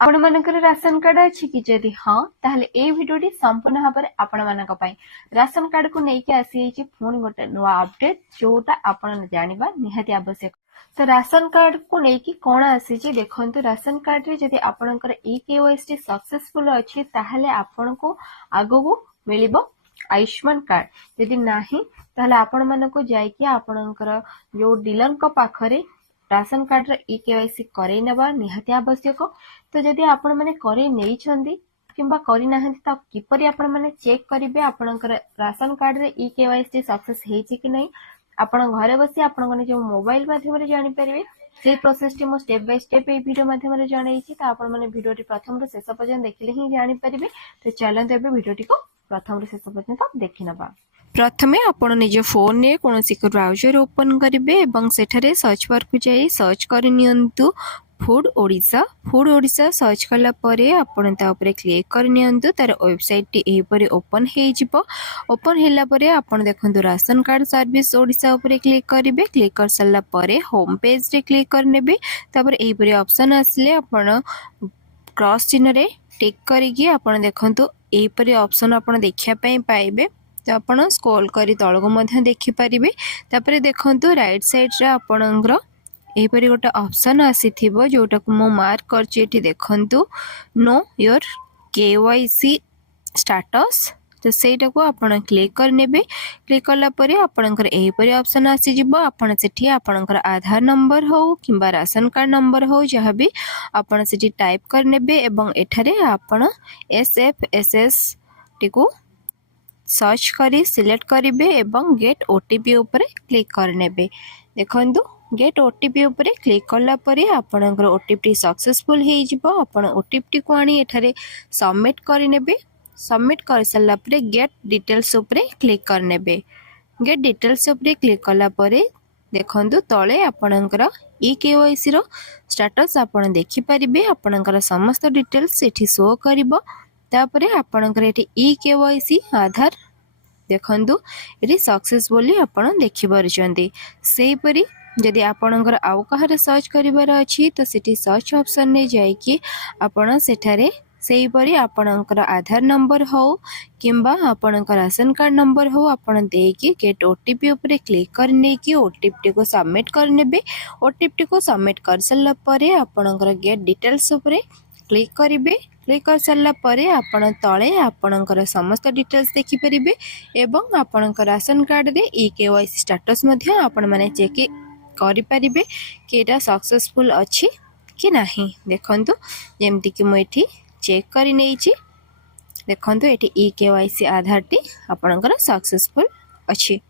आपण मानकर ration card अछि कि जदि हाँ ताहले ए भिडियोटी संपूर्ण भाव में आपण मानक पई राशन कार्ड को नेकी आसी छि पुणी गोटे नुवा अपडेट जोटा आपण जानिबा निहाती आवश्यक। तो राशन कार्ड को नेकी कोन आसी छि देखंतु राशन कार्ड रे जदि आपणकर ई केवाईसी सक्सेसफुल अछि ताहले आपण को आगो को मिलिबो आयुष्मान कार्ड। यदि नाही ताहले आपण मानको जाई कि आपणकर जो डीलर को पाखरे राशन कार्ड रे ई केवाईसी करे नबा निहाती आवश्यक। तो जदि आपण माने करे नै छंदी किंबा करि नाहंती त किपरि आपण माने चेक करिवे आपणकर राशन कार्ड रे ई केवाईसी सक्सेस हेछि कि नै। आपण घरे बसी आपण माने जो मोबाइल माध्यम रे जानि परिवे से प्रोसेस टी मो step by step A video माध्यम रे जणै छि। त आपण माने वीडियो टी प्रथम रे शेष पर्यंत देखिले ही जानि परिवे। तो चलंत एबे वीडियो टी को प्रथम रे शेष पर्यंत देखि नबा। प्रथमे आपण निज फोन रे कोनोसी ब्राउजर ओपन करिवे एवं सेठारे सर्च बार को जाई सर्च करि नियंतु फूड ओडिशा सर्च कला परे आपण ता ऊपर क्लिक कर नियंतु तार वेबसाइट टी एही परे ओपन हे जिवो। ओपन हैला परे आपण देखंतु राशन कार्ड सर्विस ओडिशा ऊपर क्लिक करिवे। क्लिक कर सल्ला परे होम पेज रे क्लिक करनेबे। तापर एही परे ऑप्शन आसले आपण क्रॉस चिन्ह रे टिक करिकि आपण देखंतु एही परे ऑप्शन आपण देखिया पई पाइबे। तो आपण स्क्रॉल करी तळगु मध्ये देखि परिबे। तापर देखंतु राइट साइड रे आपणंगर एहीपरि गोटे ऑप्शन आसीथिबो जोटा को मो मार्क करछि। एठी देखंतु नो योर केवाईसी स्टेटस। तो सेटा को आपण क्लिक कर नेबे। क्लिक करला परे आपणकर एहीपरि ऑप्शन आसी जिवो। आपण सेठी आपणकर आधार नंबर हो किंबा राशन कार्ड नंबर हो जहाँ भी आपण सेठी टाइप कर नेबे एवं एठारे आपण SFSS टी को सर्च करी सिलेक्ट करिवे एवं गेट ओटीपी ऊपर क्लिक कर नेबे। देखंतु गेट ओटीपी ऊपर क्लिक करला परे आपणकर ओटीपी सक्सेसफुल हे जिवो। आपण ओटीपी को आनी एठारे सबमिट करि नेबे। सबमिट कर सल्ला परे गेट डिटेल्स ऊपर क्लिक कर नेबे। गेट डिटेल्स ऊपर क्लिक करला परे देखंतु तळे आपणकर ई केवाईसी रो स्टेटस आपण देखि परिबे। आपणकर समस्त डिटेल्स एठी शो करिवो। तापरे आपणकर एठी ई केवाईसी आधार देखंतु एठी सक्सेस बोली आपण देखि परछंती। सेही परी जदि आपणकर आउ कहारे सर्च करिवार अछि तो सेठी सर्च ऑप्शन ने जाई कि आपण सेठारे सेही परी आपणकर आधार नंबर हो किंबा आपणकर राशन कार्ड नंबर हो आपण देकी गेट ओटीपी ऊपर क्लिक करने की ओटीपी को सबमिट कर नेबे। ओटीपी को सबमिट कर सल्ला परे आपणकर गेट डिटेल्स ऊपर क्लिक करिवे। क्लिक कर सल्ला परे आपण तळे आपणकर समस्त डिटेल्स देखि परिबे एवं आपणकर राशन कार्ड रे ई केवाईसी स्टेटस मध्ये आपण माने चेक करि परिबे कि एटा सक्सेसफुल अछि कि नाही। देखंतु जेमति कि म एठी चेक करि नै छी। देखंतु एठी ई केवाईसी आधार टी आपणकर सक्सेसफुल अछि।